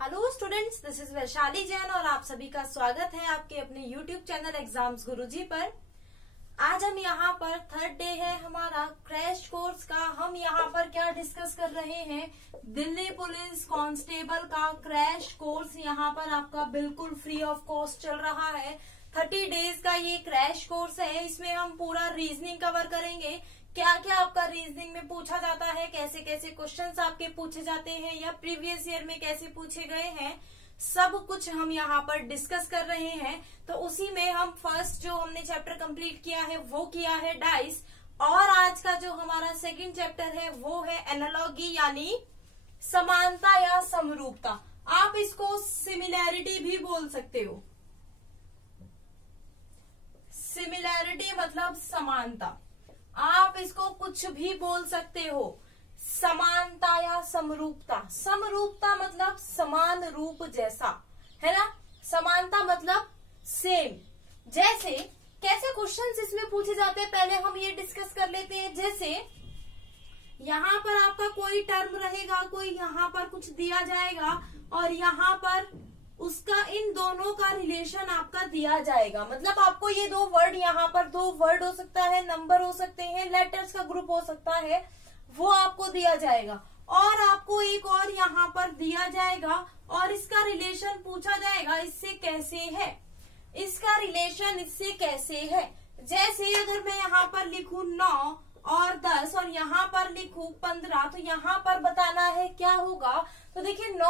Hello students, this is Vaishali Jain और आप सभी का स्वागत है आपके अपने यूट्यूब चैनल एग्जाम्स गुरुजी पर। आज हम यहाँ पर थर्ड डे है हमारा क्रैश कोर्स का। हम यहाँ पर क्या डिस्कस कर रहे हैं, दिल्ली पुलिस कांस्टेबल का क्रैश कोर्स यहाँ पर आपका बिल्कुल फ्री ऑफ कॉस्ट चल रहा है। 30 डेज का ये क्रैश कोर्स है। इसमें हम पूरा रीजनिंग कवर करेंगे, क्या क्या आपका रीजनिंग में पूछा जाता है, कैसे कैसे क्वेश्चंस आपके पूछे जाते हैं या प्रीवियस ईयर में कैसे पूछे गए हैं, सब कुछ हम यहाँ पर डिस्कस कर रहे हैं। तो उसी में हम फर्स्ट जो हमने चैप्टर कंप्लीट किया है वो किया है डाइस, और आज का जो हमारा सेकंड चैप्टर है वो है एनालॉगी यानी समानता या समरूपता। आप इसको सिमिलैरिटी भी बोल सकते हो। सिमिलैरिटी मतलब समानता, आप इसको कुछ भी बोल सकते हो। समानता या समरूपता, समरूपता मतलब समान रूप जैसा, है ना। समानता मतलब सेम। जैसे कैसे क्वेश्चंस इसमें पूछे जाते हैं पहले हम ये डिस्कस कर लेते हैं। जैसे यहाँ पर आपका कोई टर्म रहेगा, कोई यहाँ पर कुछ दिया जाएगा और यहाँ पर उसका इन दोनों का रिलेशन आपका दिया जाएगा। मतलब आपको ये दो वर्ड, यहाँ पर दो वर्ड हो सकता है, नंबर हो सकते हैं, लेटर्स का ग्रुप हो सकता है, वो आपको दिया जाएगा। और आपको एक और यहाँ पर दिया जाएगा और इसका रिलेशन पूछा जाएगा, इससे कैसे है, इसका रिलेशन इससे कैसे है। जैसे अगर मैं यहाँ पर लिखूं 9 और 10 और यहाँ पर लिखूं 15, तो यहाँ पर बताना है क्या होगा। तो देखिए 9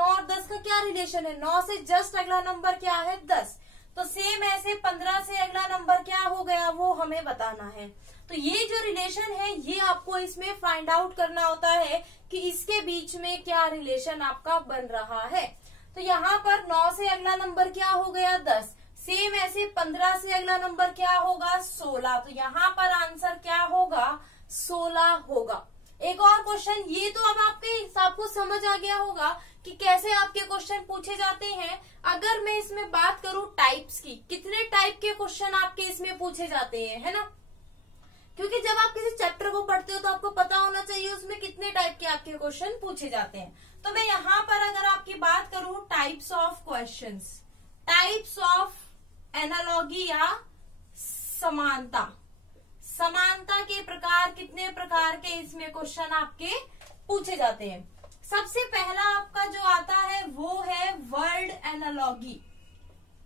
और 10 का क्या रिलेशन है, 9 से जस्ट अगला नंबर क्या है 10। तो सेम ऐसे 15 से अगला नंबर क्या हो गया वो हमें बताना है। तो ये जो रिलेशन है ये आपको इसमें फाइंड आउट करना होता है कि इसके बीच में क्या रिलेशन आपका बन रहा है। तो यहाँ पर 9 से अगला नंबर क्या हो गया 10, सेम ऐसे 15 से अगला नंबर क्या होगा 16। तो यहाँ पर आंसर क्या होगा 16 होगा। एक और क्वेश्चन, ये तो अब आपको समझ आ गया होगा कि कैसे आपके क्वेश्चन पूछे जाते हैं। अगर मैं इसमें बात करूं टाइप्स की, कितने टाइप के क्वेश्चन आपके इसमें पूछे जाते हैं, है ना। क्योंकि जब आप किसी चैप्टर को पढ़ते हो तो आपको पता होना चाहिए उसमें कितने टाइप के आपके क्वेश्चन पूछे जाते हैं। तो मैं यहाँ पर अगर आपकी बात करूं types of questions, types of analogy या समानता, समानता के प्रकार, कितने प्रकार के इसमें क्वेश्चन आपके पूछे जाते हैं। सबसे पहला आपका जो आता है वो है वर्ड एनालॉगी।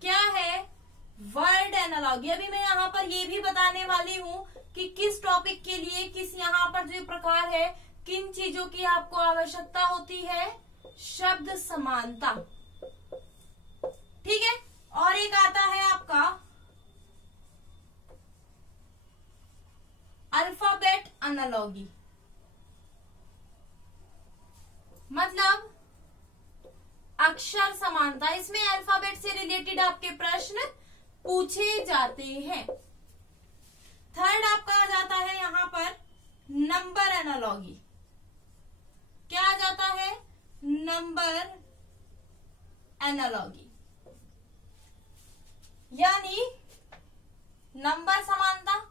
क्या है वर्ड एनालॉगी। अभी मैं यहाँ पर ये भी बताने वाली हूँ कि किस टॉपिक के लिए किस यहाँ पर जो प्रकार है, किन चीजों की आपको आवश्यकता होती है। शब्द समानता, ठीक है। और एक आता है आपका अल्फाबेट एनालॉगी, मतलब अक्षर समानता। इसमें अल्फाबेट से रिलेटेड आपके प्रश्न पूछे जाते हैं। थर्ड आपका आ जाता है यहाँ पर नंबर एनालॉगी। क्या आ जाता है नंबर एनालॉगी, यानी नंबर समानता।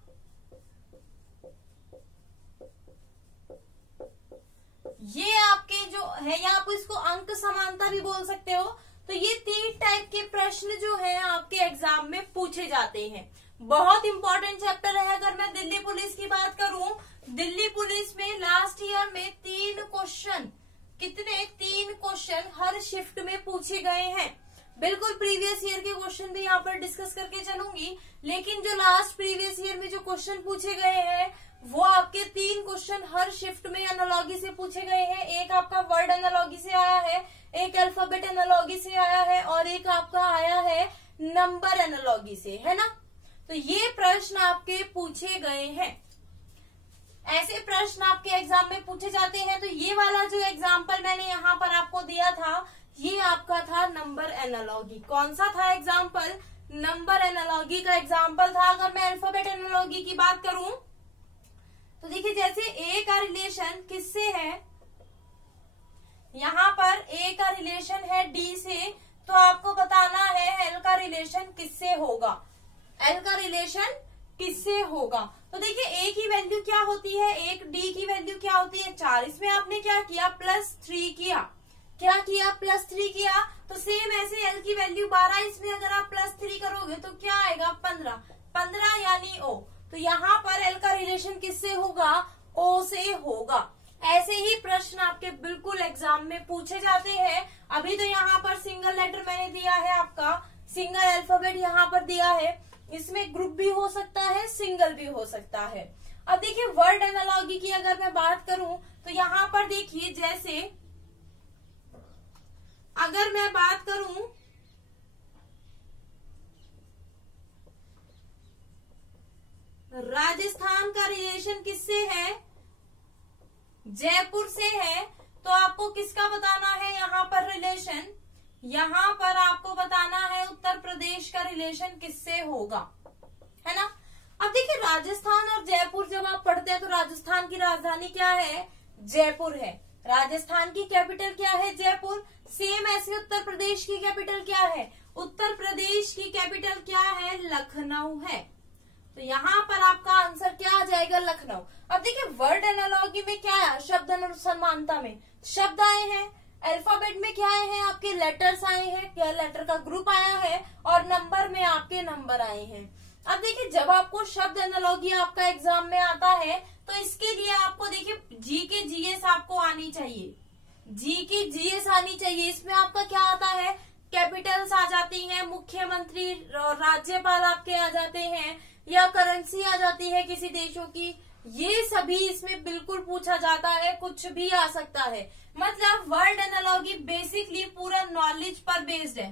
ये आपके जो है, या आप इसको अंक समानता भी बोल सकते हो। तो ये 3 टाइप के प्रश्न जो है आपके एग्जाम में पूछे जाते हैं। बहुत इंपॉर्टेंट चैप्टर है। अगर मैं दिल्ली पुलिस की बात करूं, दिल्ली पुलिस में लास्ट ईयर में 3 क्वेश्चन, कितने 3 क्वेश्चन हर शिफ्ट में पूछे गए हैं। बिल्कुल प्रीवियस ईयर के क्वेश्चन भी यहाँ पर डिस्कस करके चलूंगी, लेकिन जो लास्ट प्रीवियस ईयर में जो क्वेश्चन पूछे गए हैं वो आपके 3 क्वेश्चन हर शिफ्ट में एनालॉगी से पूछे गए हैं। एक आपका वर्ड एनालॉगी से आया है, एक अल्फाबेट एनालॉगी से आया है और एक आपका आया है नंबर एनालॉगी से, है ना। तो ये प्रश्न आपके पूछे गए हैं। ऐसे प्रश्न आपके एग्जाम में पूछे जाते हैं। तो ये वाला जो एग्जाम्पल मैंने यहाँ पर आपको दिया था ये आपका था नंबर एनालॉगी। कौन सा था एग्जाम्पल, नंबर एनालॉगी का एग्जाम्पल था। अगर मैं अल्फाबेट एनालॉगी की बात करूं तो देखिए जैसे ए का रिलेशन किससे है, यहाँ पर ए का रिलेशन है डी से, तो आपको बताना है एल का रिलेशन किससे होगा, एल का रिलेशन किससे होगा। तो देखिए ए की वैल्यू क्या होती है 1, डी की वैल्यू क्या होती है 4। इसमें आपने क्या किया +3 किया, क्या किया, +3 किया, तो सेम ऐसे L की वैल्यू 12, इसमें अगर आप +3 करोगे तो क्या आएगा 15, 15 यानी O। तो यहाँ पर L का रिलेशन किससे होगा, O से होगा। ऐसे ही प्रश्न आपके बिल्कुल एग्जाम में पूछे जाते हैं। अभी तो यहाँ पर सिंगल लेटर मैंने दिया है, आपका सिंगल अल्फाबेट यहाँ पर दिया है, इसमें ग्रुप भी हो सकता है, सिंगल भी हो सकता है। अब देखिए वर्ड एनालॉजी की अगर मैं बात करूं तो यहाँ पर देखिए, जैसे अगर मैं बात करूं राजस्थान का रिलेशन किससे है, जयपुर से है, तो आपको किसका बताना है यहाँ पर रिलेशन, यहाँ पर आपको बताना है उत्तर प्रदेश का रिलेशन किससे होगा, है ना। अब देखिए राजस्थान और जयपुर जब आप पढ़ते हैं तो राजस्थान की राजधानी क्या है, जयपुर है, राजस्थान की कैपिटल क्या है, जयपुर। सेम ऐसे उत्तर प्रदेश की कैपिटल क्या है, उत्तर प्रदेश की कैपिटल क्या है, लखनऊ है। तो यहाँ पर आपका आंसर क्या आ जाएगा, लखनऊ। अब देखिए वर्ड एनालॉजी में क्या है, शब्द अनुसमानता में शब्द आए हैं, अल्फाबेट में क्या आए हैं, आपके लेटर्स आए हैं, क्या लेटर का ग्रुप आया है, और नंबर में आपके नंबर आए हैं। अब देखिए जब आपको शब्द एनालॉजी आपका एग्जाम में आता है तो इसके लिए आपको देखिए जी के जीएस आपको आनी चाहिए, जी की जीएस आनी चाहिए। इसमें आपका क्या आता है, कैपिटल्स आ जाती हैं, मुख्यमंत्री राज्यपाल आपके आ जाते हैं, या करेंसी आ जाती है किसी देशों की, ये सभी इसमें बिल्कुल पूछा जाता है, कुछ भी आ सकता है। मतलब वर्ड एनालॉजी बेसिकली पूरा नॉलेज पर बेस्ड है।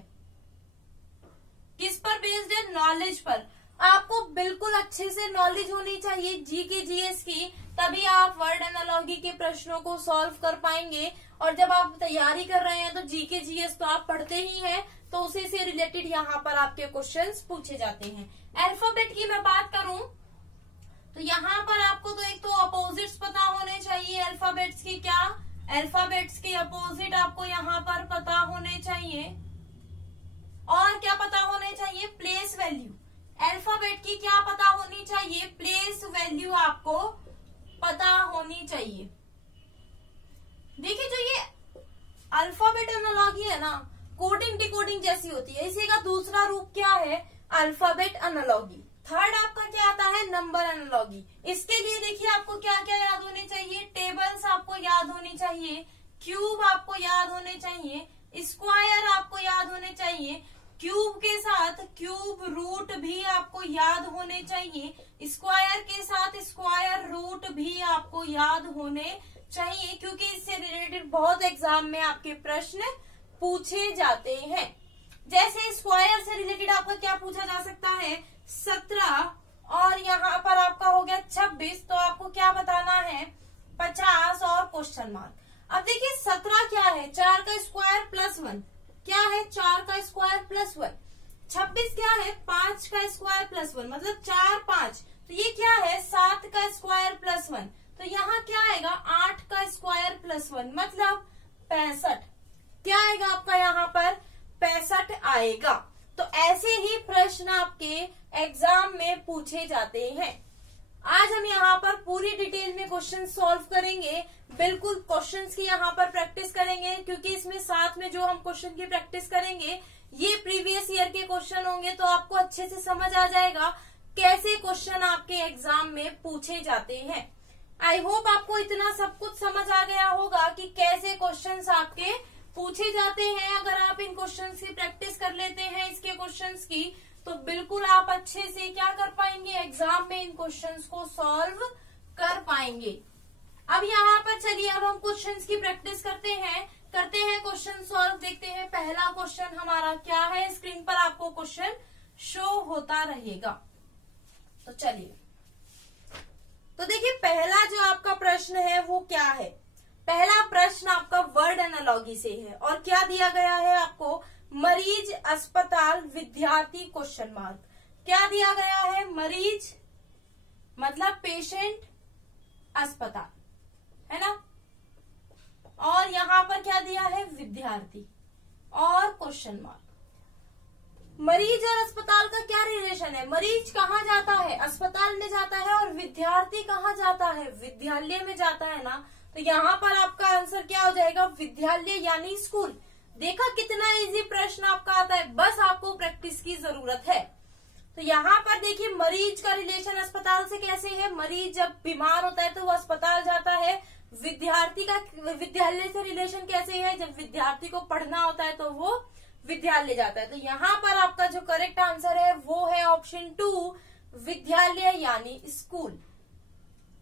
किस पर बेस्ड है, नॉलेज पर। आपको बिल्कुल अच्छे से नॉलेज होनी चाहिए जी के जीएस की, तभी आप वर्ड एनालॉजी के प्रश्नों को सॉल्व कर पाएंगे। और जब आप तैयारी कर रहे हैं तो जी के जीएस तो आप पढ़ते ही हैं, तो उसी से रिलेटेड यहाँ पर आपके क्वेश्चंस पूछे जाते हैं। अल्फाबेट की मैं बात करूं तो यहाँ पर आपको तो एक तो अपोजिट्स पता होने चाहिए अल्फाबेट्स की, क्या अल्फाबेट्स के अपोजिट आपको यहाँ पर पता होने चाहिए, और क्या पता होने चाहिए, प्लेस वैल्यू। अल्फाबेट की क्या पता होनी चाहिए, प्लेस वैल्यू आपको पता होनी चाहिए। देखिए जो ये अल्फाबेट एनालॉजी है ना, कोडिंग डिकोडिंग जैसी होती है, इसी का दूसरा रूप क्या है, अल्फाबेट एनालॉजी। थर्ड आपका क्या आता है, नंबर एनालॉजी। इसके लिए देखिए आपको क्या क्या याद होने चाहिए, टेबल्स आपको याद होनी चाहिए, क्यूब आपको याद होने चाहिए, स्क्वायर आपको याद होने चाहिए, क्यूब के साथ क्यूब रूट भी आपको याद होने चाहिए, स्क्वायर के साथ स्क्वायर रूट भी आपको याद होने चाहिए, क्योंकि इससे रिलेटेड बहुत एग्जाम में आपके प्रश्न पूछे जाते हैं। जैसे स्क्वायर से रिलेटेड आपका क्या पूछा जा सकता है, 17 और यहाँ पर आपका हो गया 26, तो आपको क्या बताना है, 50 और क्वेश्चन मार्क। अब देखिए 17 क्या है, 4 का स्क्वायर प्लस 1, क्या है 4 का स्क्वायर प्लस 1। 26 क्या है, 5 का स्क्वायर प्लस 1, मतलब 4 5, तो ये क्या है 7 का स्क्वायर प्लस 1, तो यहाँ क्या आएगा 8 का स्क्वायर प्लस 1, मतलब 65। क्या आएगा आपका यहाँ पर 65 आएगा। तो ऐसे ही प्रश्न आपके एग्जाम में पूछे जाते हैं। आज हम यहाँ पर पूरी डिटेल में क्वेश्चन सॉल्व करेंगे, बिल्कुल क्वेश्चंस की यहाँ पर प्रैक्टिस करेंगे, क्योंकि इसमें साथ में जो हम क्वेश्चन की प्रैक्टिस करेंगे ये प्रीवियस ईयर के क्वेश्चन होंगे, तो आपको अच्छे से समझ आ जाएगा कैसे क्वेश्चन आपके एग्जाम में पूछे जाते हैं। आई होप आपको इतना सब कुछ समझ आ गया होगा कि कैसे क्वेश्चंस आपके पूछे जाते हैं। अगर आप इन क्वेश्चंस की प्रैक्टिस कर लेते हैं, इसके क्वेश्चंस की, तो बिल्कुल आप अच्छे से क्या कर पाएंगे, एग्जाम में इन क्वेश्चंस को सॉल्व कर पाएंगे। अब यहाँ पर चलिए अब हम क्वेश्चंस की प्रैक्टिस करते हैं क्वेश्चन सॉल्व। देखते हैं पहला क्वेश्चन हमारा क्या है, स्क्रीन पर आपको क्वेश्चन शो होता रहेगा। तो चलिए, तो देखिए पहला जो आपका प्रश्न है वो क्या है, पहला प्रश्न आपका वर्ड एनालॉजी से है, और क्या दिया गया है आपको, मरीज, अस्पताल, विद्यार्थी, क्वेश्चन मार्क। क्या दिया गया है, मरीज मतलब पेशेंट, अस्पताल, है ना, और यहाँ पर क्या दिया है, विद्यार्थी और क्वेश्चन मार्क। मरीज और अस्पताल का क्या रिलेशन है, मरीज कहाँ जाता है, अस्पताल में जाता है, और विद्यार्थी कहाँ जाता है, विद्यालय में जाता है ना। तो यहाँ पर आपका आंसर क्या हो जाएगा, विद्यालय यानी स्कूल। देखा कितना इजी प्रश्न आपका आता है, बस आपको प्रैक्टिस की जरूरत है। तो यहाँ पर देखिए मरीज का रिलेशन अस्पताल से कैसे है, मरीज जब बीमार होता है तो वो अस्पताल जाता है। विद्यार्थी का विद्यालय से रिलेशन कैसे है, जब विद्यार्थी को पढ़ना होता है तो वो विद्यालय जाता है। तो यहाँ पर आपका जो करेक्ट आंसर है वो है ऑप्शन 2, विद्यालय यानी स्कूल।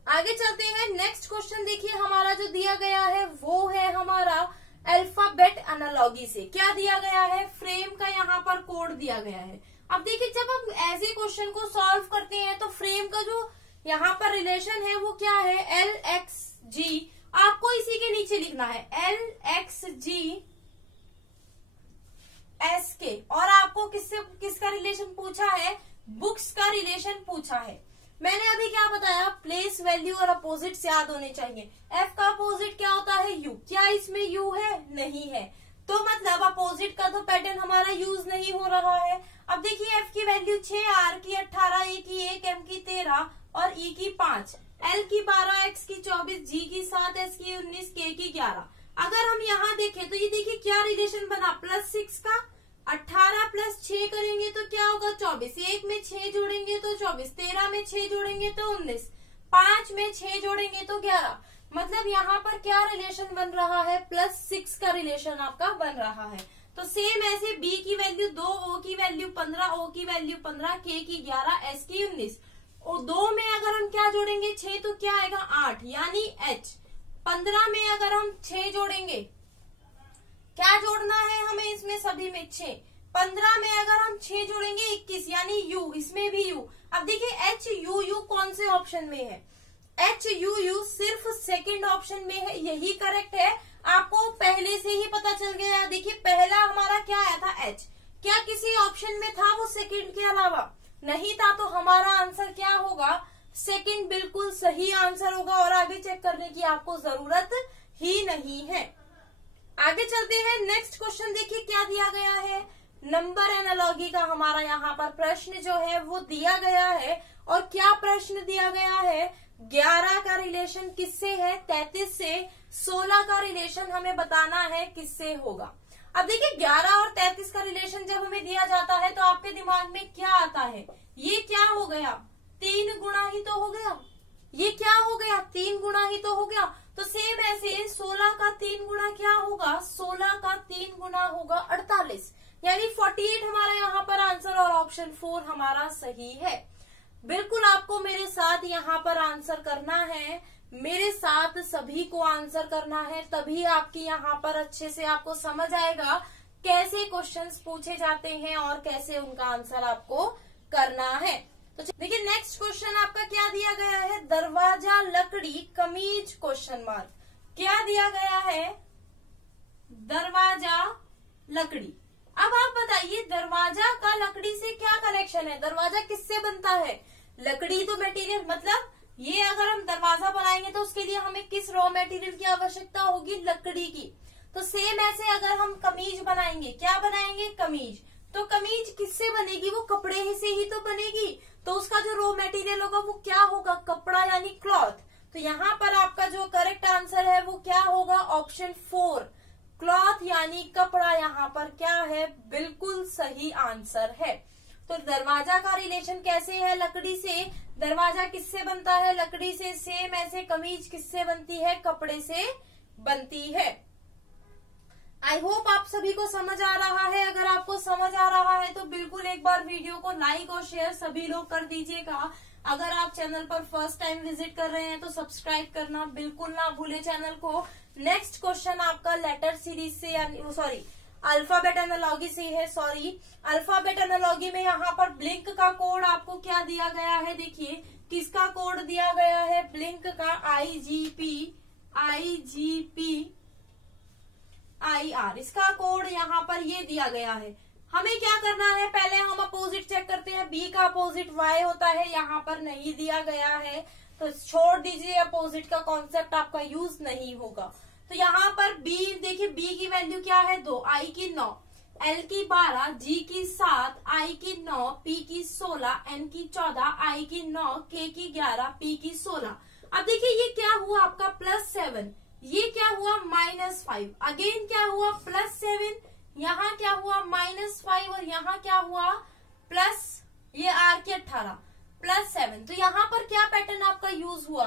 आगे चलते हैं, नेक्स्ट क्वेश्चन देखिए हमारा जो दिया गया है वो है हमारा अल्फाबेट एनालॉजी से। क्या दिया गया है, फ्रेम का यहाँ पर कोड दिया गया है। अब देखिए जब हम ऐसे क्वेश्चन को सॉल्व करते हैं तो फ्रेम का जो यहाँ पर रिलेशन है वो क्या है, LXG। आपको इसी के नीचे लिखना है LXG SK। और आपको किसका रिलेशन पूछा है, बुक्स का रिलेशन पूछा है। मैंने अभी क्या बताया, प्लेस वैल्यू और अपोजिट्स याद होने चाहिए। F का अपोजिट क्या होता है, U। क्या इसमें U है, नहीं है, तो मतलब अपोजिट का तो पैटर्न हमारा यूज नहीं हो रहा है। अब देखिए F की वैल्यू 6, R की 18, A की 1, M की 13 और E की 5, L की 12, X की 24, G की 7, S की 19, K की 11। अगर हम यहाँ देखें तो ये देखिए क्या रिलेशन बना, +6 का 18 + 6 करेंगे तो क्या होगा 24, 1 में 6 जोड़ेंगे तो 24, 13 में 6 जोड़ेंगे तो 19, 5 में 6 जोड़ेंगे तो 11। मतलब यहाँ पर क्या रिलेशन बन रहा है, +6 का रिलेशन आपका बन रहा है। तो सेम ऐसे B की वैल्यू 2, O की वैल्यू 15, O की वैल्यू 15, K की 11, S की 19। और 2 में अगर हम क्या जोड़ेंगे 6 तो क्या आएगा 8 यानी H। 15 में अगर हम 6 जोड़ेंगे, क्या जोड़ना है हमें इसमें सभी में 6। 15 में अगर हम 6 जोड़ेंगे 21 यानी U, इसमें भी U। अब देखिए HUU कौन से ऑप्शन में है, HUU सिर्फ सेकंड ऑप्शन में है, यही करेक्ट है। आपको पहले से ही पता चल गया। देखिए पहला हमारा क्या आया था H, क्या किसी ऑप्शन में था वो सेकंड के अलावा, नहीं था, तो हमारा आंसर क्या होगा, सेकंड बिल्कुल सही आंसर होगा और आगे चेक करने की आपको जरूरत ही नहीं है। आगे चलते हैं, नेक्स्ट क्वेश्चन देखिए क्या दिया गया है, नंबर एनालॉजी का हमारा यहाँ पर प्रश्न जो है वो दिया गया है। और क्या प्रश्न दिया गया है, 11 का रिलेशन किससे है, 33 से। 16 का रिलेशन हमें बताना है किससे होगा। अब देखिए 11 और 33 का रिलेशन जब हमें दिया जाता है तो आपके दिमाग में क्या आता है, ये क्या हो गया, 3 गुना ही तो हो गया, ये क्या हो गया 3 गुना ही तो हो गया। तो सेम ऐसे 16 का 3 गुना क्या होगा, 16 का 3 गुना होगा 48 यानी 48 हमारा यहाँ पर आंसर और ऑप्शन 4 हमारा सही है। बिल्कुल आपको मेरे साथ यहाँ पर आंसर करना है, मेरे साथ सभी को आंसर करना है, तभी आपकी यहाँ पर अच्छे से आपको समझ आएगा कैसे क्वेश्चंस पूछे जाते हैं और कैसे उनका आंसर आपको करना है। तो देखिए नेक्स्ट क्वेश्चन आपका क्या दिया गया है, दरवाजा लकड़ी कमीज क्वेश्चन मार्क। क्या दिया गया है, दरवाजा लकड़ी। अब आप बताइए दरवाजा का लकड़ी से क्या कनेक्शन है, दरवाजा किससे बनता है, लकड़ी तो मटेरियल, मतलब ये अगर हम दरवाजा बनाएंगे तो उसके लिए हमें किस रॉ मटेरियल की आवश्यकता होगी, लकड़ी की। तो सेम ऐसे अगर हम कमीज बनाएंगे, क्या बनाएंगे, कमीज, तो कमीज किससे बनेगी, वो कपड़े ही से ही तो बनेगी, तो उसका जो रॉ मटेरियल होगा वो क्या होगा, कपड़ा यानी क्लॉथ। तो यहाँ पर आपका जो करेक्ट आंसर है वो क्या होगा, ऑप्शन 4 क्लॉथ यानी कपड़ा यहाँ पर क्या है, बिल्कुल सही आंसर है। तो दरवाजा का रिलेशन कैसे है, लकड़ी से। दरवाजा किससे बनता है, लकड़ी से। सेम ऐसे कमीज किससे बनती है, कपड़े से बनती है। आई होप आप सभी को समझ आ रहा है। अगर आपको समझ आ रहा है तो बिल्कुल एक बार वीडियो को लाइक और शेयर सभी लोग कर दीजिएगा। अगर आप चैनल पर फर्स्ट टाइम विजिट कर रहे हैं तो सब्सक्राइब करना बिल्कुल ना भूले चैनल को। नेक्स्ट क्वेश्चन आपका लेटर सीरीज से यानी अल्फाबेट एनालॉजी से है। अल्फाबेट एनालॉजी में यहाँ पर ब्लिंक का कोड आपको क्या दिया गया है, देखिए किसका कोड दिया गया है, ब्लिंक का IGP इसका कोड यहाँ पर ये दिया गया है। हमें क्या करना है, पहले हम अपोजिट चेक करते हैं। B का अपोजिट Y होता है, यहाँ पर नहीं दिया गया है तो छोड़ दीजिए, अपोजिट का कॉन्सेप्ट आपका यूज नहीं होगा। तो यहाँ पर B देखिए, B की वैल्यू क्या है 2, I की 9, L की 12, G की 7, I की 9, P की 16, N की 14, I की 9, K की 11, P की 16। अब देखिए ये क्या हुआ आपका +7, ये क्या हुआ -5, अगेन क्या हुआ +7, यहाँ क्या हुआ -5 और यहाँ क्या हुआ प्लस ये आर के 18 +7। तो यहाँ पर क्या पैटर्न आपका यूज हुआ,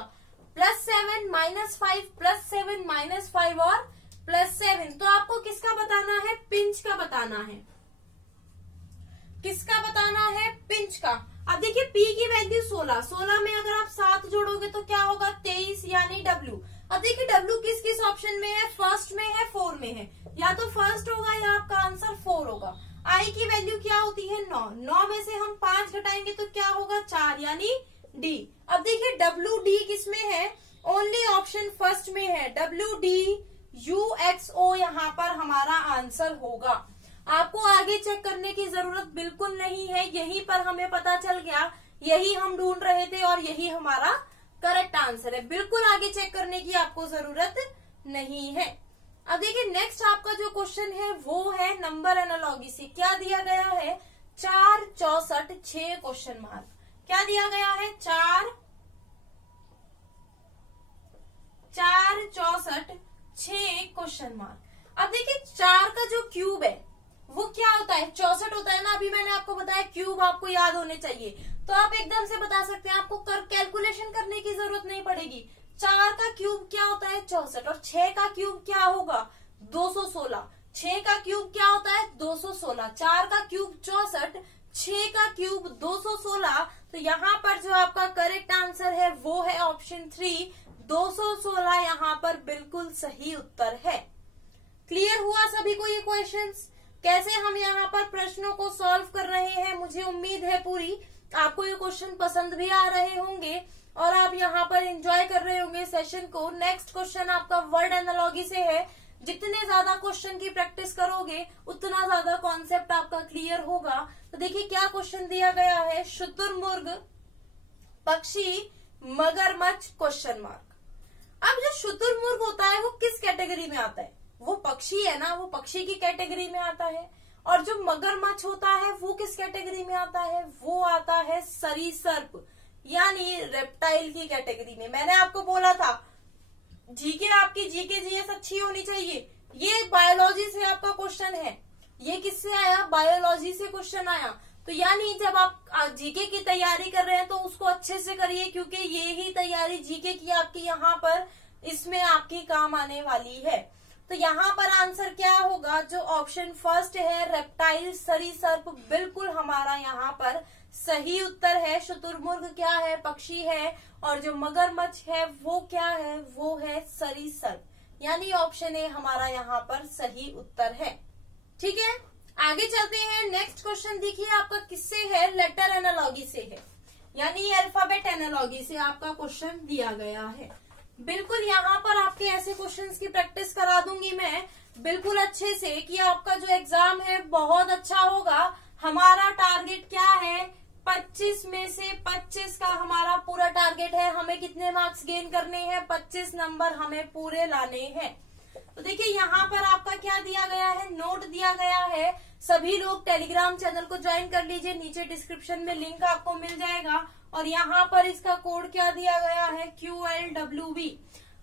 +7 -5 +7 -5 और +7। तो आपको किसका बताना है, पिंच का बताना है, किसका बताना है, पिंच का। अब देखिए पी की वैल्यू 16 में अगर आप 7 जोड़ोगे तो क्या होगा 23 यानी डब्ल्यू। अब देखिए डब्ल्यू किस किस ऑप्शन में है, फर्स्ट में है 4 में है, या तो फर्स्ट होगा या आपका आंसर 4 होगा। आई की वैल्यू क्या होती है 9 में से हम 5 घटाएंगे तो क्या होगा 4 यानी डी। अब देखिए डब्ल्यू डी किसमें है, ओनली ऑप्शन फर्स्ट में है, डब्ल्यू डी UXO यहाँ पर हमारा आंसर होगा। आपको आगे चेक करने की जरूरत बिल्कुल नहीं है, यहीं पर हमें पता चल गया, यही हम ढूंढ रहे थे और यही हमारा करेक्ट आंसर है। बिल्कुल आगे चेक करने की आपको जरूरत नहीं है। अब देखिए नेक्स्ट आपका जो क्वेश्चन है वो है नंबर एनालॉजी से। क्या दिया गया है 4 64 6 क्वेश्चन मार्क। क्या दिया गया है 4 64 6 क्वेश्चन मार्क। अब देखिए 4 का जो क्यूब है वो क्या होता है 64 होता है ना, अभी मैंने आपको बताया क्यूब आपको याद होने चाहिए, तो आप एकदम से बता सकते हैं, आपको कैलकुलेशन करने की जरूरत नहीं पड़ेगी। 4 का क्यूब क्या होता है 64 और 6 का क्यूब क्या होगा 216। 6 का क्यूब क्या होता है 216, 4 का क्यूब 64, 6 का क्यूब 216। तो यहाँ पर जो आपका करेक्ट आंसर है वो है ऑप्शन 3 216 यहाँ पर बिल्कुल सही उत्तर है। क्लियर हुआ सभी को ये क्वेश्चंस, कैसे हम यहाँ पर प्रश्नों को सॉल्व कर रहे हैं। मुझे उम्मीद है पूरी आपको ये क्वेश्चन पसंद भी आ रहे होंगे और आप यहाँ पर एंजॉय कर रहे होंगे सेशन को। नेक्स्ट क्वेश्चन आपका वर्ड एनालॉजी से है। जितने ज्यादा क्वेश्चन की प्रैक्टिस करोगे उतना ज्यादा कॉन्सेप्ट आपका क्लियर होगा। तो देखिए क्या क्वेश्चन दिया गया है, शुतुरमुर्ग, पक्षी, मगरमच्छ क्वेश्चन मार्क। अब जो शुतुरमुर्ग होता है वो किस कैटेगरी में आता है, वो पक्षी है ना, वो पक्षी की कैटेगरी में आता है। और जो मगरमच्छ होता है वो किस कैटेगरी में आता है, वो आता है सरीसृप यानी रेप्टाइल की कैटेगरी में। मैंने आपको बोला था जीके आपकी जीके जीएस अच्छी होनी चाहिए। ये बायोलॉजी से आपका क्वेश्चन है, ये किससे आया बायोलॉजी से क्वेश्चन आया। तो यानी जब आप जीके की तैयारी कर रहे हैं तो उसको अच्छे से करिए, क्योंकि ये ही तैयारी जीके की आपकी यहाँ पर इसमें आपकी काम आने वाली है। तो यहाँ पर आंसर क्या होगा, जो ऑप्शन फर्स्ट है रेप्टाइल सरीसृप बिल्कुल हमारा यहाँ पर सही उत्तर है। शुतुरमुर्ग क्या है, पक्षी है, और जो मगरमच्छ है वो क्या है, वो है सरीसृप, यानी ऑप्शन ए हमारा यहाँ पर सही उत्तर है। ठीक है, आगे चलते हैं। नेक्स्ट क्वेश्चन देखिए आपका किससे है, लेटर एनालॉजी से है, यानी अल्फाबेट एनालॉजी से आपका क्वेश्चन दिया गया है। बिल्कुल यहाँ पर आपके ऐसे क्वेश्चंस की प्रैक्टिस करा दूंगी मैं बिल्कुल अच्छे से कि आपका जो एग्जाम है बहुत अच्छा होगा। हमारा टारगेट क्या है, 25 में से 25 का हमारा पूरा टारगेट है। हमें कितने मार्क्स गेन करने हैं, 25 नंबर हमें पूरे लाने हैं। तो देखिए यहाँ पर आपका क्या दिया गया है, नोट दिया गया है। सभी लोग टेलीग्राम चैनल को ज्वाइन कर लीजिए, नीचे डिस्क्रिप्शन में लिंक आपको मिल जाएगा। और यहाँ पर इसका कोड क्या दिया गया है, QLWB।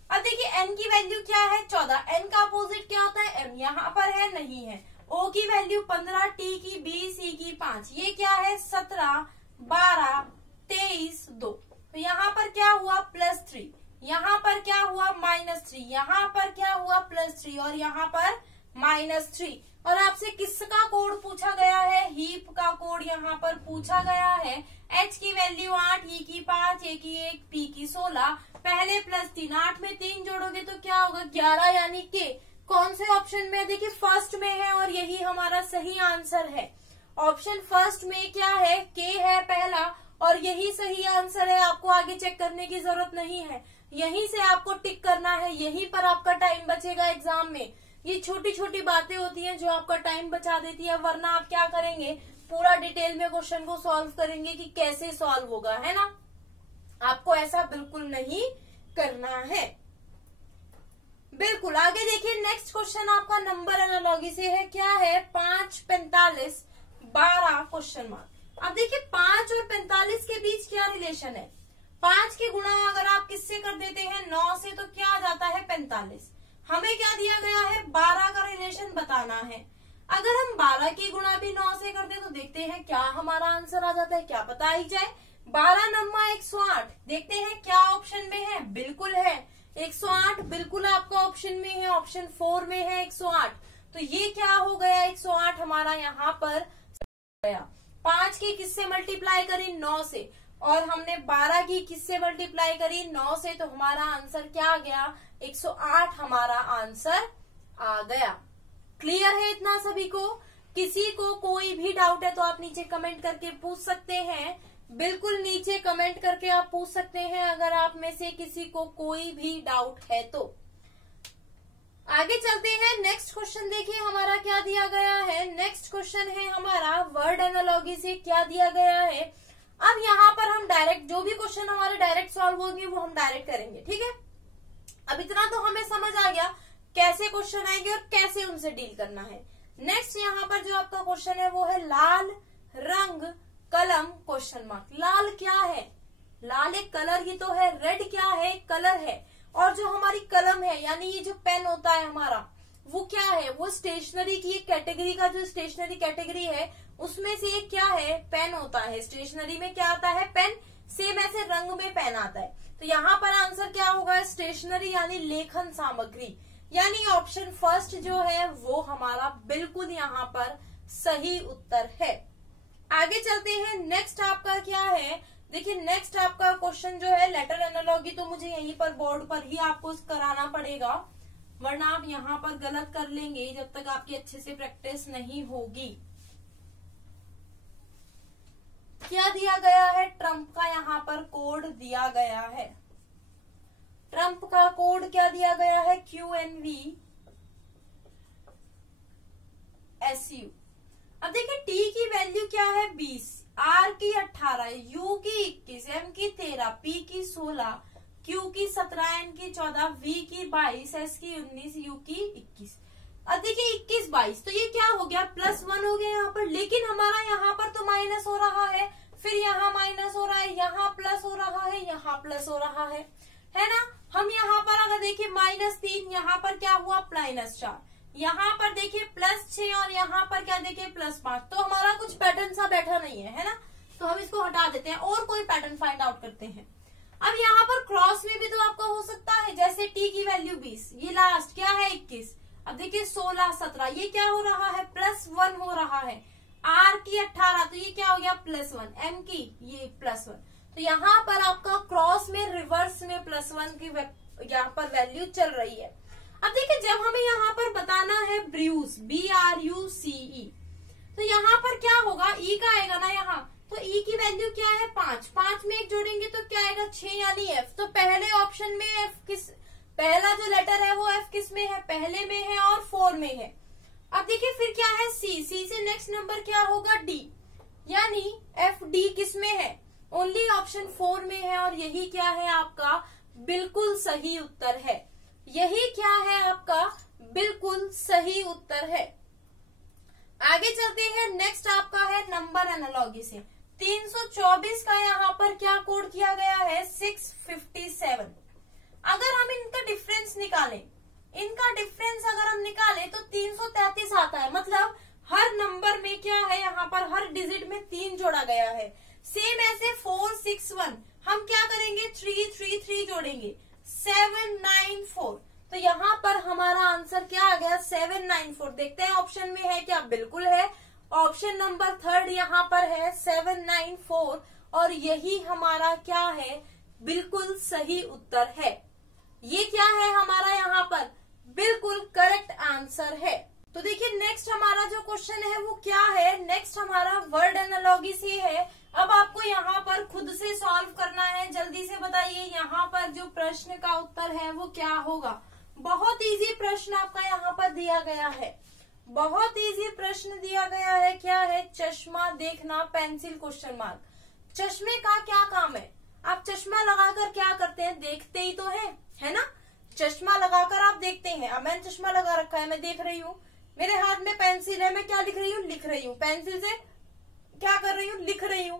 अब देखिए n की वैल्यू क्या है 14, n का अपोजिट क्या होता है m, यहाँ पर है नहीं है। O की वैल्यू 15, T की 20, C की 5, ये क्या है 17, 12, 23, 2। तो यहाँ पर क्या हुआ +3, यहाँ पर क्या हुआ -3, यहाँ पर क्या हुआ +3 और यहाँ पर -3। और आपसे किसका कोड पूछा गया है, हीप का कोड यहाँ पर पूछा गया है। H की वैल्यू 8, E की 5, A की 1, P की 16, पहले +3, 8 में 3 जोड़ोगे तो क्या होगा 11 यानी K। कौन से ऑप्शन में, देखिए फर्स्ट में है और यही हमारा सही आंसर है। ऑप्शन फर्स्ट में क्या है, K है पहला और यही सही आंसर है। आपको आगे चेक करने की जरूरत नहीं है, यहीं से आपको टिक करना है, यहीं पर आपका टाइम बचेगा एग्जाम में। ये छोटी छोटी बातें होती हैं जो आपका टाइम बचा देती है, वरना आप क्या करेंगे पूरा डिटेल में क्वेश्चन को सॉल्व करेंगे कि कैसे सॉल्व होगा, है ना। आपको ऐसा बिल्कुल नहीं करना है। बिल्कुल आगे देखिए, नेक्स्ट क्वेश्चन आपका नंबर एनालॉजी से है। क्या है 5, 45, 12 क्वेश्चन मार्क। अब देखिए 5 और 45 के बीच क्या रिलेशन है, 5 के गुणा अगर आप किससे कर देते हैं 9 से, तो क्या आ जाता है 45। हमें क्या दिया गया है 12 का रिलेशन बताना है। अगर हम 12 की गुणा भी 9 से कर दे तो देखते हैं क्या हमारा आंसर आ जाता है, क्या पता ही जाए। 12 नम्मा 108, देखते हैं क्या ऑप्शन में है, बिल्कुल है 108, बिल्कुल आपका ऑप्शन में है, ऑप्शन 4 में है 108। तो ये क्या हो गया 108 हमारा यहाँ पर गया। 5 की किससे मल्टीप्लाई करी 9 से, और हमने 12 की किससे मल्टीप्लाई करी 9 से, तो हमारा आंसर क्या आ गया 108 हमारा आंसर आ गया। क्लियर है इतना सभी को? किसी को कोई भी डाउट है तो आप नीचे कमेंट करके पूछ सकते हैं, बिल्कुल नीचे कमेंट करके आप पूछ सकते हैं अगर आप में से किसी को कोई भी डाउट है तो। आगे चलते हैं, नेक्स्ट क्वेश्चन देखिए हमारा क्या दिया गया है। नेक्स्ट क्वेश्चन है हमारा वर्ड एनालॉजी से क्या दिया गया है। अब यहाँ पर हम डायरेक्ट जो भी क्वेश्चन हमारे डायरेक्ट सॉल्व होंगे वो हम डायरेक्ट करेंगे, ठीक है। अब इतना तो हमें समझ आ गया कैसे क्वेश्चन आएंगे और कैसे उनसे डील करना है। नेक्स्ट यहाँ पर जो आपका क्वेश्चन है वो है लाल रंग कलम क्वेश्चन मार्क। लाल क्या है, लाल एक कलर ही तो है, रेड क्या है कलर है, और जो हमारी कलम है यानी ये जो पेन होता है हमारा वो क्या है, वो स्टेशनरी की एक कैटेगरी का जो स्टेशनरी कैटेगरी है उसमें से एक क्या है पेन होता है। स्टेशनरी में क्या आता है पेन, सेम ऐसे रंग में पेन आता है। तो यहाँ पर आंसर क्या होगा स्टेशनरी यानी लेखन सामग्री, यानी ऑप्शन फर्स्ट जो है वो हमारा बिल्कुल यहाँ पर सही उत्तर है। आगे चलते हैं, नेक्स्ट आपका क्या है, देखिए नेक्स्ट आपका क्वेश्चन जो है लेटर एनालॉजी, तो मुझे यहीं पर बोर्ड पर ही आपको कराना पड़ेगा वरना आप यहाँ पर गलत कर लेंगे जब तक आपकी अच्छे से प्रैक्टिस नहीं होगी। क्या दिया गया है, ट्रम्प का यहाँ पर कोड दिया गया है। ट्रम्प का कोड क्या दिया गया है QNV SU। अब देखिए T की वैल्यू क्या है 20, R की 18, U की 21, M की 13, P की 16, Q की 17, N की 14, V की 22, S की 19, U की 21। अब देखिए 21 22 तो ये क्या हो गया +1 हो गया यहाँ पर, लेकिन हमारा यहाँ पर तो माइनस हो रहा है, फिर यहाँ माइनस हो रहा है, यहाँ प्लस हो रहा है, यहाँ प्लस हो रहा है ना। हम यहाँ पर अगर देखिए -3, यहाँ पर क्या हुआ -4, यहाँ पर देखिए +6 और यहाँ पर क्या देखिए +5, तो हमारा कुछ पैटर्न सा बैठा नहीं है ना, तो हम इसको हटा देते हैं और कोई पैटर्न फाइंड आउट करते हैं। अब यहाँ पर क्रॉस में भी तो आपका हो सकता है, जैसे T की वैल्यू 20, ये लास्ट क्या है 21, अब देखिए 16 17, ये क्या हो रहा है +1 हो रहा है, R की 18 तो ये क्या हो गया +1, M की ये +1, तो यहाँ पर आपका क्रॉस में रिवर्स में +1 की यहाँ पर वैल्यू चल रही है। अब देखिए जब हमें यहाँ पर बताना है ब्रूस BRUCE, तो यहाँ पर क्या होगा E का आएगा ना यहाँ, तो E की वैल्यू क्या है 5, 5 में 1 जोड़ेंगे तो क्या आएगा 6 यानी F। तो पहले ऑप्शन में F किस, पहला जो लेटर है वो F किस में है, पहले में है और 4 में है। अब देखिए फिर क्या है C से नेक्स्ट नंबर क्या होगा D, यानी FD किस में है, ओनली ऑप्शन 4 में है, और यही क्या है आपका बिल्कुल सही उत्तर है। यही क्या है आपका बिल्कुल सही उत्तर है। आगे चलते हैं, नेक्स्ट आपका है नंबर एनालॉजी से 324 का यहाँ पर क्या कोड किया गया है 657। अगर हम इनका डिफरेंस निकालें, इनका डिफरेंस अगर हम निकालें तो 333 आता है, मतलब हर नंबर में क्या है यहाँ पर हर डिजिट में 3 जोड़ा गया है। सेम ऐसे 461 हम क्या करेंगे 333 जोड़ेंगे 794, तो यहाँ पर हमारा आंसर क्या आ गया 794। देखते हैं ऑप्शन में है क्या, बिल्कुल है, ऑप्शन नंबर 3 यहाँ पर है 794, और यही हमारा क्या है बिल्कुल सही उत्तर है। ये क्या है हमारा यहाँ पर बिल्कुल करेक्ट आंसर है। तो देखिए नेक्स्ट हमारा जो क्वेश्चन है वो क्या है, नेक्स्ट हमारा वर्ड एनालॉजी से है। अब आपको यहाँ पर खुद से सॉल्व करना है, जल्दी से बताइए यहाँ पर जो प्रश्न का उत्तर है वो क्या होगा। बहुत इजी प्रश्न आपका यहाँ पर दिया गया है, बहुत इजी प्रश्न दिया गया है। क्या है, चश्मा देखना पेंसिल क्वेश्चन मार्क। चश्मे का क्या काम है, आप चश्मा लगाकर क्या करते हैं, देखते ही तो है ना, चश्मा लगाकर आप देखते हैं। अब मैंने चश्मा लगा रखा है, मैं देख रही हूँ, मेरे हाथ में पेंसिल है, मैं क्या लिख रही हूँ, लिख रही हूँ, पेंसिल से क्या कर रही हूँ, लिख रही हूँ।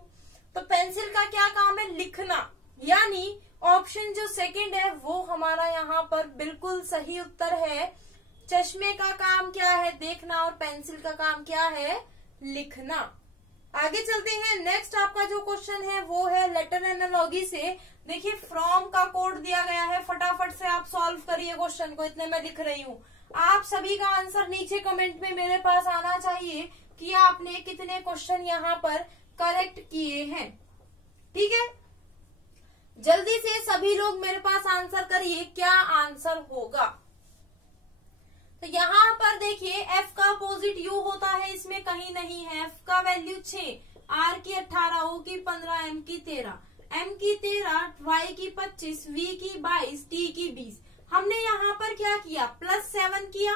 तो पेंसिल का क्या काम है, लिखना, यानी ऑप्शन जो सेकंड है वो हमारा यहाँ पर बिल्कुल सही उत्तर है। चश्मे का काम क्या है? देखना, और पेंसिल का काम क्या है? लिखना। आगे चलते हैं। नेक्स्ट आपका जो क्वेश्चन है वो है लेटर एनालॉजी से। देखिए फ्रॉम का कोड दिया गया है, फटाफट से आप सॉल्व करिए क्वेश्चन को, इतने मैं लिख रही हूँ। आप सभी का आंसर नीचे कमेंट में मेरे पास आना चाहिए कि आपने कितने क्वेश्चन यहाँ पर करेक्ट किए हैं। ठीक है, जल्दी से सभी लोग मेरे पास आंसर करिए, क्या आंसर होगा। तो यहाँ पर देखिए f का अपोजिट u होता है, इसमें कहीं नहीं है। f का वैल्यू 6, r की 18, o की 15, m की 13, m की 13, y की 25, v की 22, t की 20। हमने यहाँ पर क्या किया? +7 किया।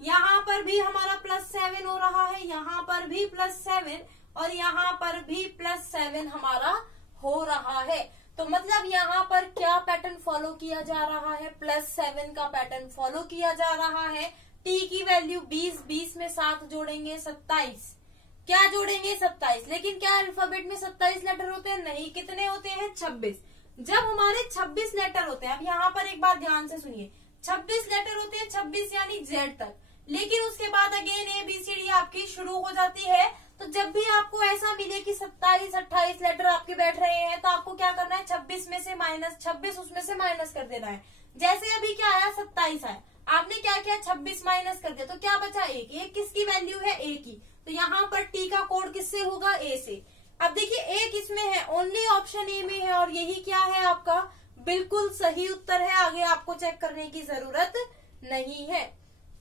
यहाँ पर भी हमारा +7 हो रहा है, यहाँ पर भी +7 और यहाँ पर भी +7 हमारा हो रहा है। तो मतलब यहाँ पर क्या पैटर्न फॉलो किया जा रहा है? +7 का पैटर्न फॉलो किया जा रहा है। t की वैल्यू 20, 20 में 7 जोड़ेंगे 27। क्या जोड़ेंगे? 27। लेकिन क्या अल्फाबेट में 27 लेटर होते हैं? नहीं। कितने होते हैं? 26। जब हमारे 26 लेटर होते हैं, अब यहाँ पर एक बात ध्यान से सुनिए, 26 लेटर होते हैं, 26 यानी Z तक। लेकिन उसके बाद अगेन ABCD आपकी शुरू हो जाती है। तो जब भी आपको ऐसा मिले कि 27, 28 लेटर आपके बैठ रहे हैं, तो आपको क्या करना है? 26 में से माइनस 26 उसमें से माइनस कर देना है। जैसे अभी क्या आया? 27 आया, आपने क्या किया? 26 माइनस कर दिया, तो क्या बचा? 1। 1 किसकी वैल्यू है? A की। तो यहाँ पर T का कोड किससे होगा? A से। अब देखिए 1 इसमें है, ओनली ऑप्शन ए में है, और यही क्या है? आपका बिल्कुल सही उत्तर है। आगे आपको चेक करने की जरूरत नहीं है।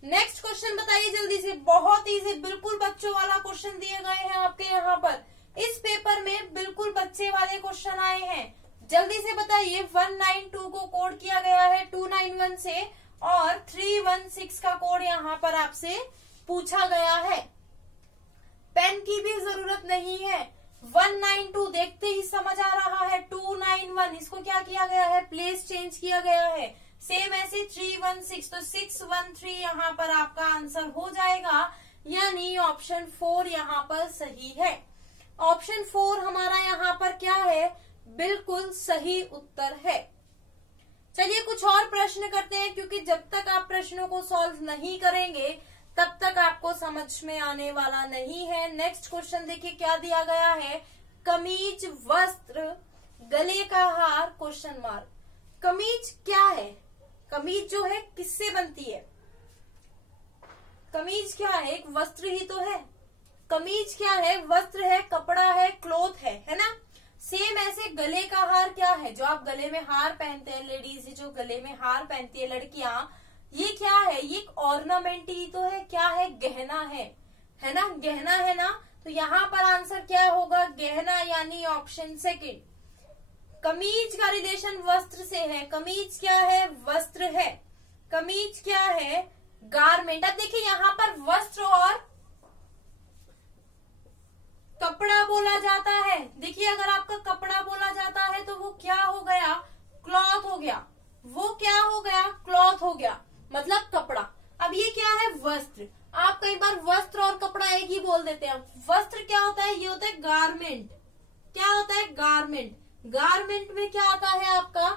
नेक्स्ट क्वेश्चन बताइए जल्दी से। बहुत इजी, बिल्कुल बच्चों वाला क्वेश्चन दिए गए हैं आपके यहाँ पर। इस पेपर में बिल्कुल बच्चे वाले क्वेश्चन आए हैं। जल्दी से बताइए। 192 को कोड किया गया है 291 से, और 316 का कोड यहाँ पर आपसे पूछा गया है। पेन की भी जरूरत नहीं है। 192 देखते ही समझ आ रहा है। 291 इसको क्या किया गया है? प्लेस चेंज किया गया है। सेम ऐसे 316, तो 613 यहाँ पर आपका आंसर हो जाएगा। यानी ऑप्शन 4 यहाँ पर सही है। ऑप्शन 4 हमारा यहाँ पर क्या है? बिल्कुल सही उत्तर है। चलिए कुछ और प्रश्न करते हैं, क्योंकि जब तक आप प्रश्नों को सॉल्व नहीं करेंगे तब तक आपको समझ में आने वाला नहीं है। नेक्स्ट क्वेश्चन देखिए क्या दिया गया है। कमीज, वस्त्र, गले का हार, क्वेश्चन मार्क। कमीज क्या है? कमीज जो है किससे बनती है? कमीज क्या है? एक वस्त्र ही तो है। कमीज क्या है? वस्त्र है, कपड़ा है, क्लॉथ है ना। सेम ऐसे गले का हार क्या है? जो आप गले में हार पहनते हैं, लेडीज जो गले में हार पहनती है, लड़कियां, ये क्या है? ये एक ऑर्नामेंट ही तो है। क्या है? गहना है ना, गहना है ना। तो यहाँ पर आंसर क्या होगा? गहना, यानी ऑप्शन सेकंड। कमीज का रिलेशन वस्त्र से है। कमीज क्या है? वस्त्र है। कमीज क्या है? गारमेंट। अब देखिए यहाँ पर वस्त्र और कपड़ा बोला जाता है। देखिए अगर आपका कपड़ा बोला जाता है तो वो क्या हो गया? क्लॉथ हो गया। वो क्या हो गया? क्लॉथ हो गया, मतलब कपड़ा। अब ये क्या है? वस्त्र। आप कई बार वस्त्र और कपड़ा एक ही बोल देते हैं। वस्त्र क्या होता है? ये होता है गारमेंट। क्या होता है? गारमेंट। गारमेंट में क्या आता है आपका?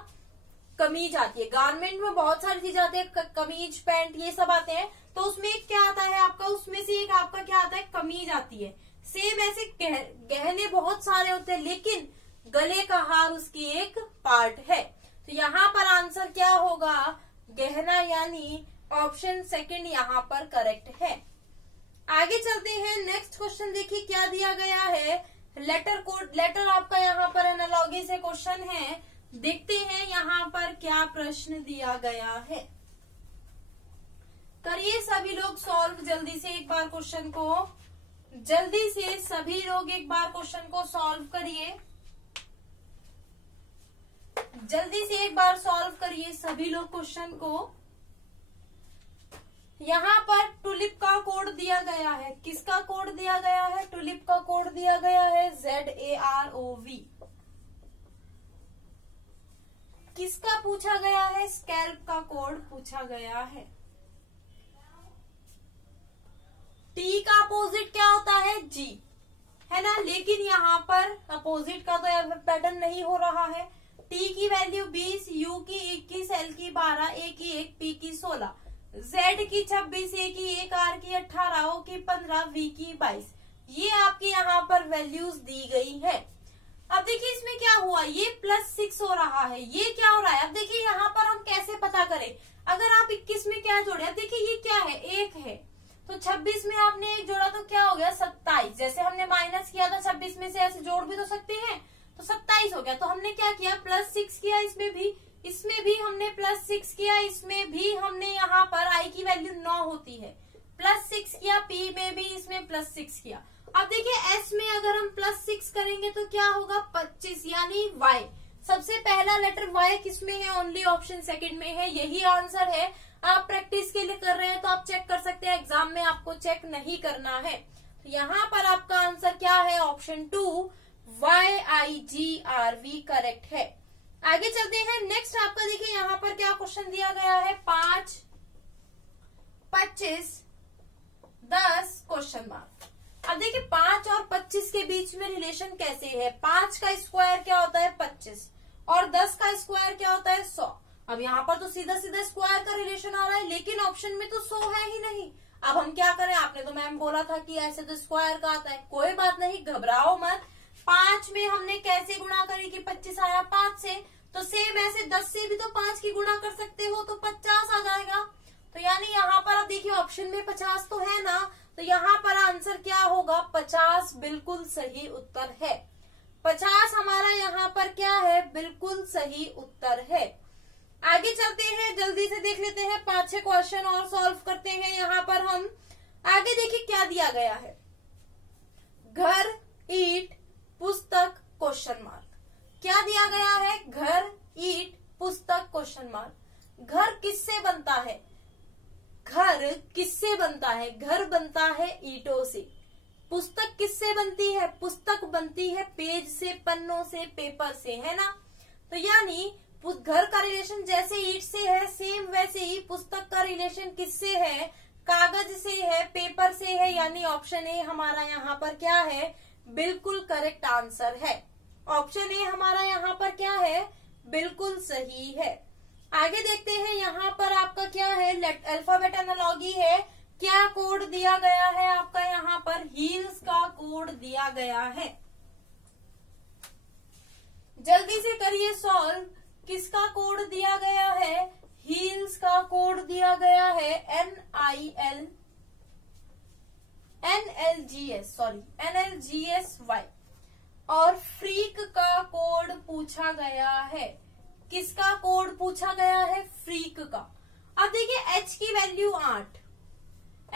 कमीज आती है। गारमेंट में बहुत सारी चीजें आती है, कमीज, पैंट, ये सब आते हैं। तो उसमें एक क्या आता है आपका? उसमें से एक आपका क्या आता है? कमीज आती है। सेम ऐसे गहने बहुत सारे होते हैं, लेकिन गले का हार उसकी एक पार्ट है। तो यहाँ पर आंसर क्या होगा? गहना, यानी ऑप्शन सेकंड यहाँ पर करेक्ट है। आगे चलते हैं। नेक्स्ट क्वेश्चन देखिए क्या दिया गया है। लेटर कोड, लेटर आपका यहाँ पर एनालॉजी से क्वेश्चन है। देखते हैं यहाँ पर क्या प्रश्न दिया गया है। करिए सभी लोग सॉल्व जल्दी से एक बार क्वेश्चन को। जल्दी से सभी लोग एक बार क्वेश्चन को सॉल्व करिए। जल्दी से एक बार सॉल्व करिए सभी लोग क्वेश्चन को। यहाँ पर टुलिप का कोड दिया गया है। किसका कोड दिया गया है? टुलिप का कोड दिया गया है ZAROV। किसका पूछा गया है? स्कैल्प का कोड पूछा गया है। टी का अपोजिट क्या होता है? जी, है ना। लेकिन यहाँ पर अपोजिट का तो पैटर्न नहीं हो रहा है, T की वैल्यू 20, U की 21, L की 12, A की 1, P की 16, Z की 26, A की 1, R की 18, O की 15, V की 22। ये आपकी यहाँ पर वैल्यूज दी गई है। अब देखिए इसमें क्या हुआ, ये +6 हो रहा है, ये क्या हो रहा है। अब देखिए यहाँ पर हम कैसे पता करें, अगर आप 21 में क्या जोड़े, अब देखिए ये क्या है, 1 है, तो 26 में आपने 1 जोड़ा तो क्या हो गया 27। जैसे हमने माइनस किया था 26 में से, ऐसे जोड़ भी तो सकते हैं, तो 27 हो गया। तो हमने क्या किया, +6 किया, इसमें भी हमने +6 किया, इसमें भी हमने यहाँ पर I की वैल्यू 9 होती है, +6 किया, P में भी इसमें +6 किया। अब देखिए S में अगर हम +6 करेंगे तो क्या होगा 25, यानी Y। सबसे पहला लेटर Y किसमें है, ओनली ऑप्शन सेकंड में है, यही आंसर है। आप प्रैक्टिस के लिए कर रहे हैं तो आप चेक कर सकते हैं, एग्जाम में आपको चेक नहीं करना है। तो यहाँ पर आपका आंसर क्या है, ऑप्शन 2 YIGRV करेक्ट है। आगे चलते हैं, नेक्स्ट आपका देखिए यहाँ पर क्या क्वेश्चन दिया गया है, 5, 25, 10 क्वेश्चन मार्क। अब देखिए 5 और 25 के बीच में रिलेशन कैसे है, 5 का स्क्वायर क्या होता है 25 और 10 का स्क्वायर क्या होता है 100। अब यहाँ पर तो सीधा सीधा स्क्वायर का रिलेशन आ रहा है, लेकिन ऑप्शन में तो 100 है ही नहीं। अब हम क्या करें, आपने तो मैम बोला था कि ऐसे तो स्क्वायर का आता है, कोई बात नहीं, घबराओ मत। 5 में हमने कैसे गुणा करी कि 25 आया 5 से, तो सेम ऐसे 10 से भी तो 5 की गुणा कर सकते हो, तो 50 आ जाएगा। तो यानी यहाँ पर अब देखिए ऑप्शन में 50 तो है ना, तो यहाँ पर आंसर क्या होगा 50 बिल्कुल सही उत्तर है। 50 हमारा यहाँ पर क्या है, बिल्कुल सही उत्तर है। आगे चलते हैं, जल्दी से देख लेते हैं, 5-6 क्वेश्चन और सॉल्व करते हैं। यहाँ पर हम आगे देखिए क्या दिया गया है, घर, ईट, पुस्तक, क्वेश्चन मार्क। क्या दिया गया है, घर, ईट, पुस्तक, क्वेश्चन मार्क। घर किससे बनता है, घर किससे बनता है, घर बनता है ईंटों से। पुस्तक किससे बनती है, पुस्तक बनती है पेज से, पन्नों से, पेपर से, है ना। तो यानी घर का रिलेशन जैसे ईंट से है, सेम वैसे ही पुस्तक का रिलेशन किससे है, कागज से है, पेपर से है, यानी ऑप्शन ए हमारा यहाँ पर क्या है, बिल्कुल करेक्ट आंसर है। ऑप्शन ए हमारा यहाँ पर क्या है, बिल्कुल सही है। आगे देखते हैं, यहाँ पर आपका क्या है, अल्फाबेट एनालॉजी है। क्या कोड दिया गया है आपका, यहाँ पर हील्स का कोड दिया गया है। जल्दी से करिए सॉल्व, किसका कोड दिया गया है, हील्स का कोड दिया गया है NLGS और फ्रीक का कोड पूछा गया है। किसका कोड पूछा गया है, फ्रीक का। अब देखिए H की वैल्यू 8,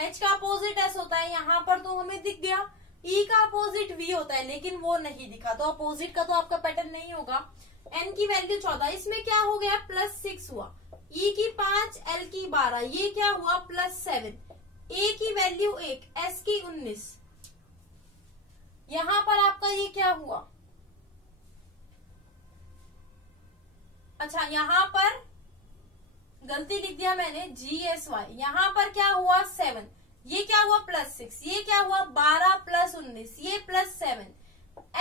H का अपोजिट S होता है, यहाँ पर तो हमें दिख गया। E का अपोजिट V होता है, लेकिन वो नहीं दिखा, तो अपोजिट का तो आपका पैटर्न नहीं होगा। N की वैल्यू 14, इसमें क्या हो गया +6 हुआ। E की 5, L की 12, ये क्या हुआ +7। A की वैल्यू 1, S की 19, यहाँ पर आपका ये क्या हुआ, अच्छा यहाँ पर गलती लिख दिया मैंने, GSY, यहाँ पर क्या हुआ 7, ये क्या हुआ +6, ये क्या हुआ 12 + 19, ये +7,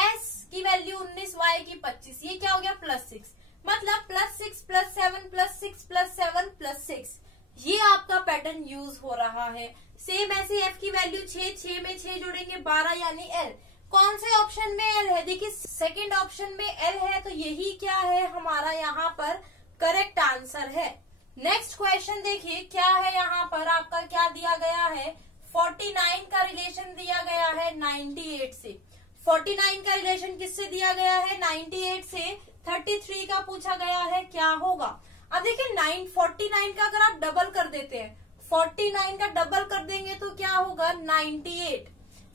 S की वैल्यू 19, Y की 25, ये क्या हो गया +6, मतलब +6 +7 +6 +7 +6, ये आपका पैटर्न यूज हो रहा है। सेम ऐसे F की वैल्यू 6, 6 में 6 जोड़ेंगे 12, यानी L। कौन से ऑप्शन में L है, देखिए सेकंड ऑप्शन में L है, तो यही क्या है हमारा यहाँ पर करेक्ट आंसर है। नेक्स्ट क्वेश्चन देखिए क्या है, यहाँ पर आपका क्या दिया गया है, 49 का रिलेशन दिया गया है 98 से। 49 का रिलेशन किससे दिया गया है, 98 से। 33 का पूछा गया है, क्या होगा। अब देखिए 49 का अगर आप डबल कर देते हैं, 49 का डबल कर देंगे तो क्या होगा 98।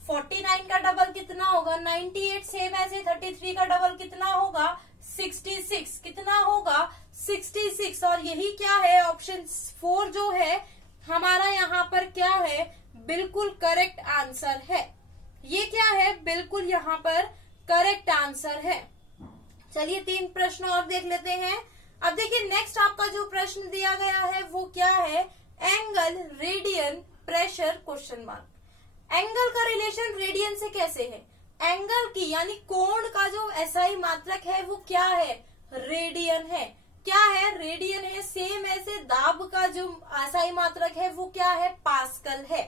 49 का डबल कितना होगा 98, सेम ऐसे 33 का डबल कितना होगा 66, कितना होगा 66, और यही क्या है ऑप्शन 4 जो है हमारा यहाँ पर क्या है, बिल्कुल करेक्ट आंसर है। ये क्या है, बिल्कुल यहाँ पर करेक्ट आंसर है। चलिए 3 प्रश्न और देख लेते हैं। अब देखिए नेक्स्ट आपका जो प्रश्न दिया गया है वो क्या है, angle, radian, pressure, question mark. Angle का रिलेशन रेडियन से कैसे है, एंगल की यानी कोण का जो एसआई मात्रक है वो क्या है, रेडियन है। क्या है? रेडियन है। सेम ऐसे दाब का जो आसाई मात्रक है वो क्या है? पास्कल है।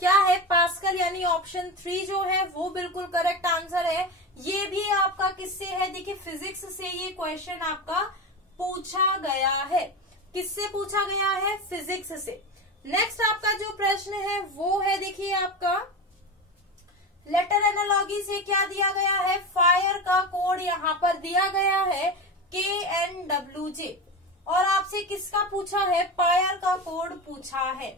क्या है? पास्कल, यानी ऑप्शन 3 जो है वो बिल्कुल करेक्ट आंसर है। ये भी आपका किससे है? देखिए फिजिक्स से ये क्वेश्चन आपका पूछा गया है। किससे पूछा गया है? फिजिक्स से। नेक्स्ट आपका जो प्रश्न है वो है, देखिए आपका लेटर एनालॉजी से क्या दिया गया है? फायर का कोड यहाँ पर दिया गया है KNWJ। और आपसे किसका पूछा है? पायर का कोड पूछा है।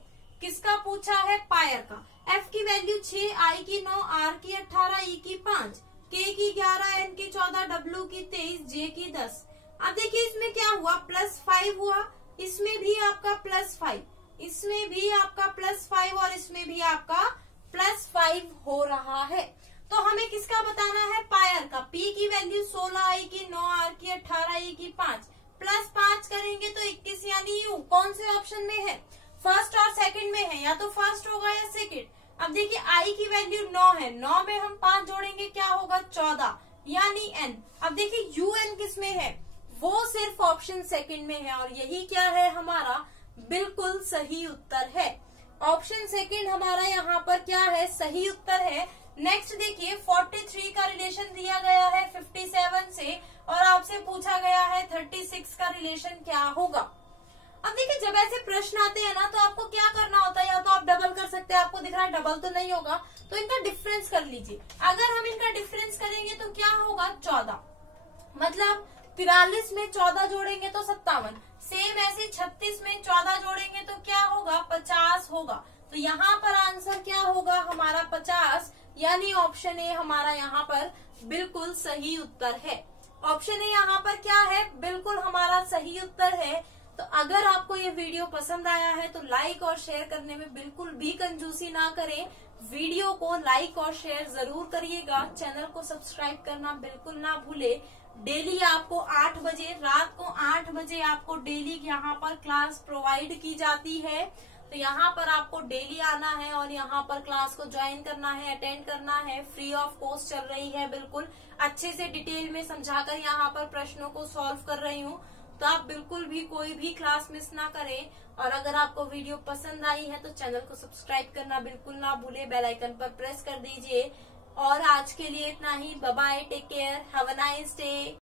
किसका पूछा है? पायर का। F की वैल्यू 6, I की 9, R की 18, E की 5, K की 11, N की 14, W की 23, J की 10। अब देखिए इसमें क्या हुआ? +5 हुआ। इसमें भी आपका +5, इसमें भी आपका +5 और इसमें भी आपका +5 हो रहा है। तो हमें किसका बताना है? पायर का। P की वैल्यू 16, I की 9, R की 18, E की 5, +5 करेंगे तो 21, यानी U कौन से ऑप्शन में है? फर्स्ट और सेकंड में है, या तो फर्स्ट होगा या सेकंड। अब देखिए I की वैल्यू 9 है, 9 में हम 5 जोड़ेंगे क्या होगा? 14, यानी N। अब देखिए UN किस में है? वो सिर्फ ऑप्शन सेकंड में है और यही क्या है? हमारा बिल्कुल सही उत्तर है। ऑप्शन सेकंड हमारा यहाँ पर क्या है? सही उत्तर है। नेक्स्ट देखिए 43 का रिलेशन दिया गया है 57 से और आपसे पूछा गया है 36 का रिलेशन क्या होगा। अब देखिए जब ऐसे प्रश्न आते हैं ना तो आपको क्या करना होता है? या तो आप डबल कर सकते हैं, आपको दिख रहा है डबल तो नहीं होगा, तो इनका डिफरेंस कर लीजिए। अगर हम इनका डिफरेंस करेंगे तो क्या होगा? 14, मतलब 43 में 14 जोड़ेंगे तो 57। सेम ऐसे 36 में 14 जोड़ेंगे तो क्या होगा? 50 होगा। तो यहाँ पर आंसर क्या होगा? हमारा 50, यानी ऑप्शन ए हमारा यहाँ पर बिल्कुल सही उत्तर है। ऑप्शन ए यहाँ पर क्या है? बिल्कुल हमारा सही उत्तर है। तो अगर आपको ये वीडियो पसंद आया है तो लाइक और शेयर करने में बिल्कुल भी कंजूसी ना करें। वीडियो को लाइक और शेयर जरूर करिएगा। चैनल को सब्सक्राइब करना बिल्कुल ना भूले। डेली आपको 8 बजे, रात को 8 बजे आपको डेली यहाँ पर क्लास प्रोवाइड की जाती है। तो यहाँ पर आपको डेली आना है और यहाँ पर क्लास को ज्वाइन करना है, अटेंड करना है। फ्री ऑफ कॉस्ट चल रही है, बिल्कुल अच्छे से डिटेल में समझाकर यहाँ पर प्रश्नों को सॉल्व कर रही हूँ। तो आप बिल्कुल भी कोई भी क्लास मिस ना करें। और अगर आपको वीडियो पसंद आई है तो चैनल को सब्सक्राइब करना बिल्कुल ना भूले, बेल आइकन पर प्रेस कर दीजिए। और आज के लिए इतना ही। Bye bye, take care, have a nice day.